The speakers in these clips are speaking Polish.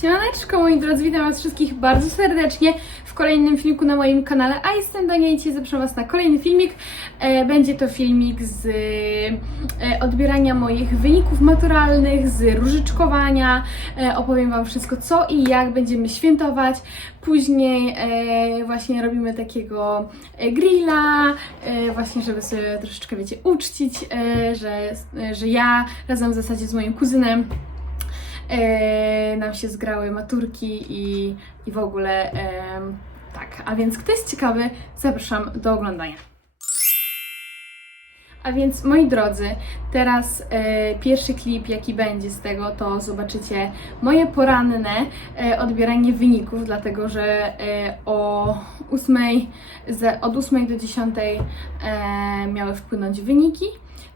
Siemaneczko moi drodzy, witam was wszystkich bardzo serdecznie w kolejnym filmiku na moim kanale, a jestem Dania i dzisiaj zapraszam was na kolejny filmik. E, Będzie to filmik z e, odbierania moich wyników maturalnych, z różyczkowania. E, Opowiem wam wszystko co i jak będziemy świętować. Później właśnie robimy takiego grilla, właśnie żeby sobie troszeczkę wiecie uczcić, że, że ja razem w zasadzie z moim kuzynem nam się zgrały maturki i, i w ogóle tak. A więc kto jest ciekawy, zapraszam do oglądania. A więc moi drodzy, teraz e, pierwszy klip jaki będzie z tego, to zobaczycie moje poranne e, odbieranie wyników, dlatego że e, o 8, z, od 8 do 10 e, miały wpłynąć wyniki.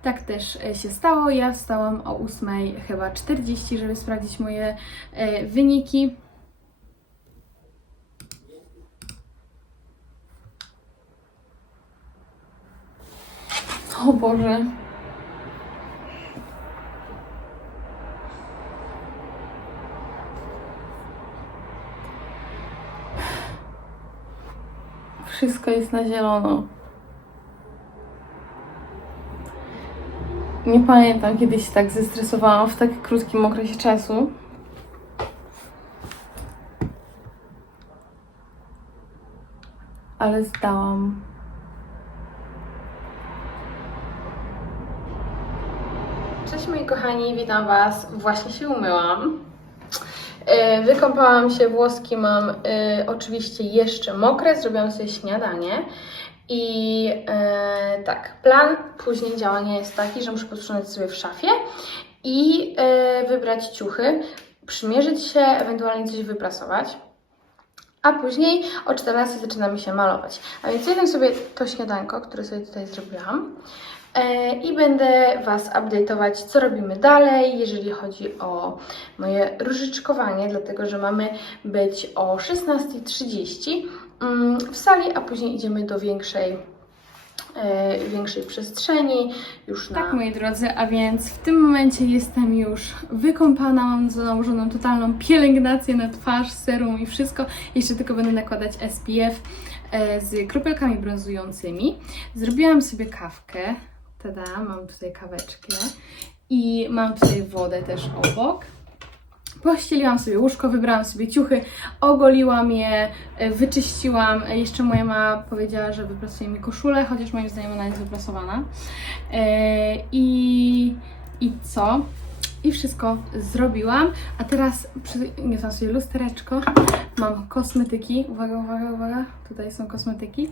Tak też e, się stało. Ja wstałam o 8 chyba 40, żeby sprawdzić moje e, wyniki. O Boże. Wszystko jest na zielono. Nie pamiętam, kiedyś się tak zestresowałam w tak krótkim okresie czasu. Ale zdałam. Cześć moi kochani, witam Was. Właśnie się umyłam. E, Wykąpałam się, włoski mam e, oczywiście jeszcze mokre, zrobiłam sobie śniadanie. I e, tak, plan później działania jest taki, że muszę posprzątać sobie w szafie i e, wybrać ciuchy, przymierzyć się, ewentualnie coś wyprasować. A później o 14 zaczynamy się malować. A więc jednym sobie to śniadanko, które sobie tutaj zrobiłam. E, I będę Was update'ować, co robimy dalej, jeżeli chodzi o moje różyczkowanie, dlatego że mamy być o 16.30 mm, w sali, a później idziemy do większej, e, większej przestrzeni, już na... Tak, moi drodzy, a więc w tym momencie jestem już wykąpana, mam założoną totalną pielęgnację na twarz, serum i wszystko. Jeszcze tylko będę nakładać SPF e, z kropelkami brązującymi. Zrobiłam sobie kawkę, tada, mam tutaj kaweczkę i mam tutaj wodę też obok. Pościeliłam sobie łóżko, wybrałam sobie ciuchy, ogoliłam je, e, wyczyściłam. E, Jeszcze moja mama powiedziała, że wyprasuje mi koszulę, chociaż moim zdaniem ona jest wyprasowana. E, I, i co? I wszystko zrobiłam. A teraz przyniosłam sobie lustereczko. Mam kosmetyki. Uwaga, uwaga, uwaga. Tutaj są kosmetyki.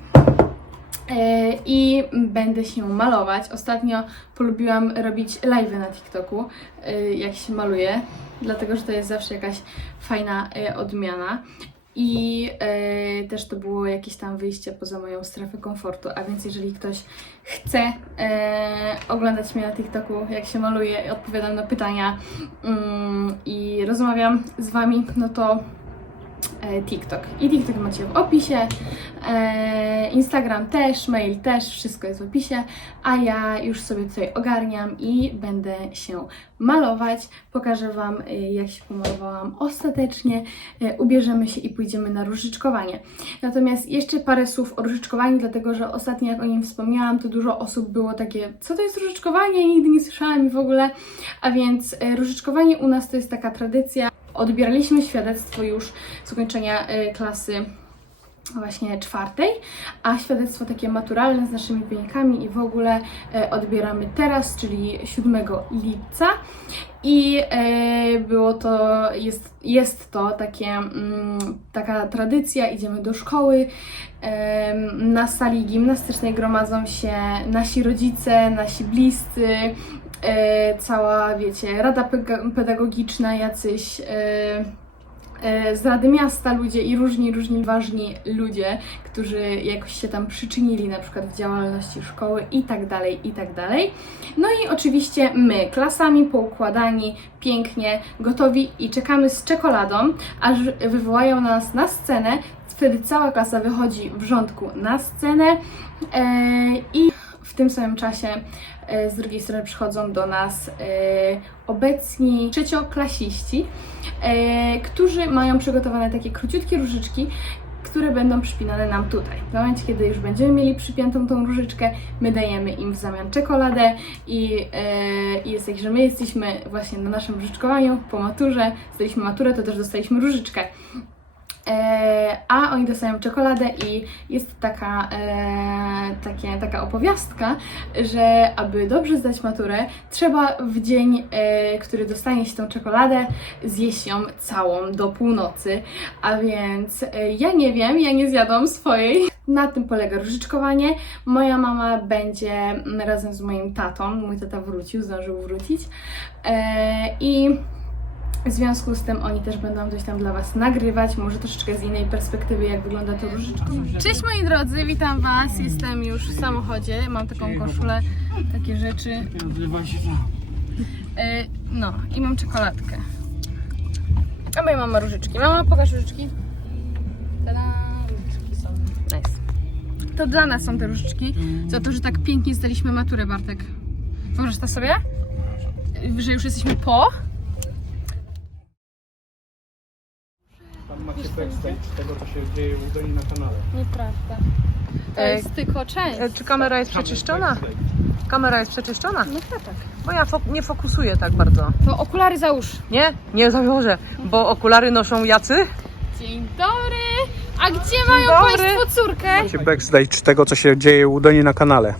E, I będę się malować. Ostatnio polubiłam robić live na TikToku, e, jak się maluję, dlatego że to jest zawsze jakaś fajna e, odmiana. I też to było jakieś tam wyjście poza moją strefę komfortu. A więc jeżeli ktoś chce oglądać mnie na TikToku, jak się maluję, odpowiadam na pytania mm, i rozmawiam z Wami, no to TikTok. I TikTok macie w opisie, e, Instagram też, mail też, wszystko jest w opisie, a ja już sobie tutaj ogarniam i będę się malować. Pokażę Wam, e, jak się pomalowałam ostatecznie. E, ubierzemy się i pójdziemy na różyczkowanie. Natomiast jeszcze parę słów o różyczkowaniu, dlatego że ostatnio jak o nim wspomniałam, to dużo osób było takie, co to jest różyczkowanie? Nigdy nie słyszałam i w ogóle. A więc e, różyczkowanie u nas to jest taka tradycja. Odbieraliśmy świadectwo już z ukończenia e, klasy właśnie czwartej, a świadectwo takie maturalne z naszymi wynikami i w ogóle e, odbieramy teraz, czyli 7 lipca. I e, było to, jest, jest to takie, mm, taka tradycja, idziemy do szkoły. Na sali gimnastycznej gromadzą się nasi rodzice, nasi bliscy, cała, wiecie, rada pedagogiczna, jacyś. E, e, z Rady Miasta ludzie i różni, różni ważni ludzie, którzy jakoś się tam przyczynili na przykład w działalności szkoły i tak dalej, i tak dalej. No i oczywiście my, klasami poukładani, pięknie, gotowi i czekamy z czekoladą, aż wywołają nas na scenę. Wtedy cała klasa wychodzi w rządku na scenę e, i tym samym czasie e, z drugiej strony przychodzą do nas e, obecni trzecioklasiści, e, którzy mają przygotowane takie króciutkie różyczki, które będą przypinane nam tutaj. W momencie, kiedy już będziemy mieli przypiętą tą różyczkę, my dajemy im w zamian czekoladę i, jest tak, że my jesteśmy właśnie na naszym różyczkowaniu po maturze, zdaliśmy maturę, to też dostaliśmy różyczkę. E, a oni dostają czekoladę i jest taka, e, takie, taka opowiastka, że aby dobrze zdać maturę, trzeba w dzień, e, który dostanie się tą czekoladę, zjeść ją całą do północy. A więc ja nie wiem, ja nie zjadłam swojej. Na tym polega różyczkowanie. Moja mama będzie razem z moim tatą, mój tata wrócił, zdążył wrócić. I w związku z tym oni też będą coś tam dla Was nagrywać, może troszeczkę z innej perspektywy, jak wygląda to różyczko. Cześć moi drodzy, witam Was. Jestem już w samochodzie, mam taką koszulę, takie rzeczy. E, no i mam czekoladkę. A moja mama różyczki. Mama, pokaż różyczki. Tada, różyczki są. Nice. To dla nas są te różyczki, za to, że tak pięknie zdaliśmy maturę, Bartek. Wyobraź to sobie? Że już jesteśmy po? Tego, co się dzieje u Doni na kanale. Nieprawda. To Ej. jest tylko część. E, Czy kamera jest przeczyszczona? backstage. Kamera jest przeczyszczona? No tak. Bo ja fok- nie fokusuję tak bardzo. To okulary załóż. Nie? Nie zawiążę, bo okulary noszą jacy? Dzień dobry! A gdzie mają dobry. Państwo córkę? Macie backstage tego, co się dzieje u Doni na kanale.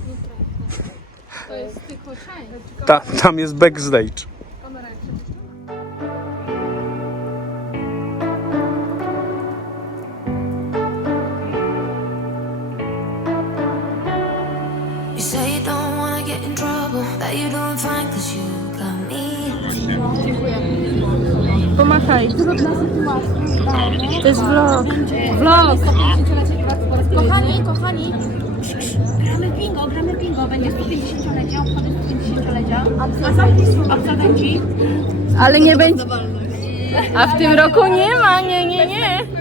To jest tylko część. Ta, tam jest backstage. Pomachaj. To jest vlog. Vlog. Kochani, kochani, gramy bingo, gramy bingo. Będzie 150-lecie, obchody 150-lecia. Absolwenci. Ale nie będzie. A w tym roku nie ma, nie, nie, nie.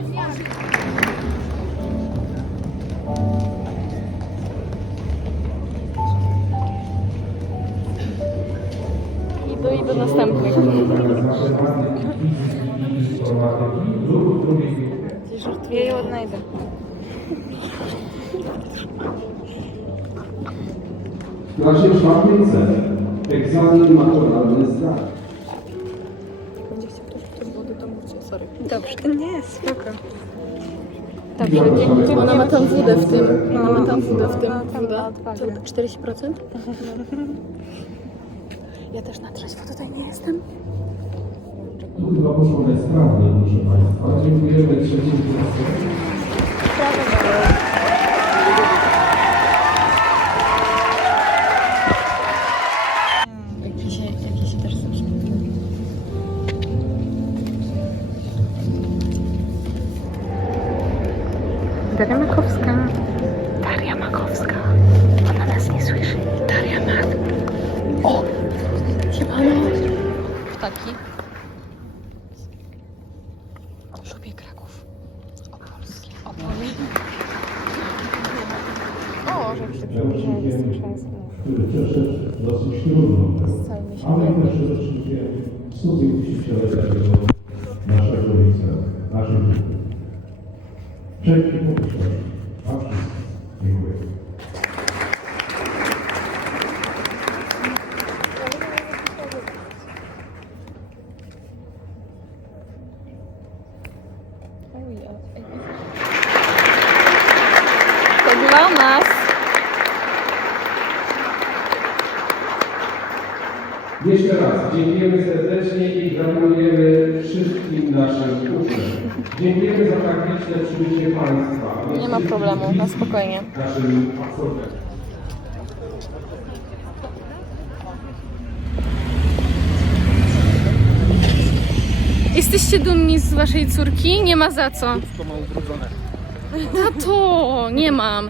Ja je odnajdę. W klasie czwartej C egzamin maturalny zdany. Dobrze. Nie, spoko. Dobrze, dziękuję. Ona ma tam wódę w tym. Ona ma tam wódę w tym. Woda. Co, 40%? Ja też na trzeźwo tutaj nie jestem. Tu chyba poszło bezprawnie, proszę Państwa. Dziękujemy są Daria Makowska. Daria Makowska. Ona nas nie słyszy. Daria Mak. O! Siemano. Ptaki. Nauczyciel, który przeszedł dosyć trudną ale też rocznikiem studiów tysiąclecia naszego liceum, naszych dzieci. Wszelkie pomyślenia. A wszystkim dziękuję. To dla nas. Jeszcze raz dziękujemy serdecznie i gratulujemy wszystkim naszym uczniom. Dziękujemy za tak liczne przybycie Państwa. Nie ma problemu, na spokojnie. Naszym absolwentom. Jesteście dumni z waszej córki? Nie ma za co. Wszystko ma ubrudzone. Tato, nie mam.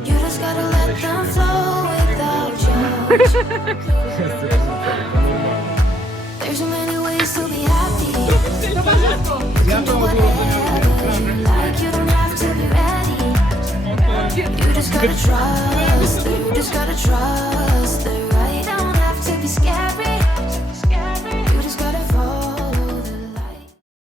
There's so many ways to be happy. You can do whatever you like. You don't have to be ready. You just gotta trust. You just gotta trust